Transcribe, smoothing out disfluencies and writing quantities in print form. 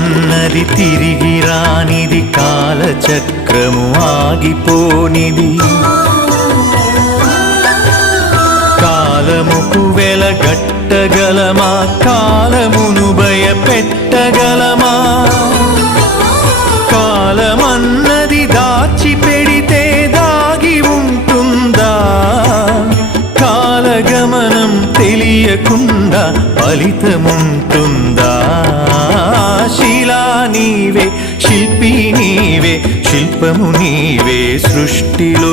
కాలమన్నది తిరిగి రానిది, కాలచక్రము ఆగిపోనిది. కాలముకు వెలగట్టగలమా, కాలమును భయపెట్టగలమా? కాలమన్నది దాచి పెడితే దాగి ఉంటుందా? కాలగమనం తెలియకుండా ఫలితముంటుందా? శిలా నీవే, శిల్పి నీవే, శిల్పము నీవే, సృష్టిలో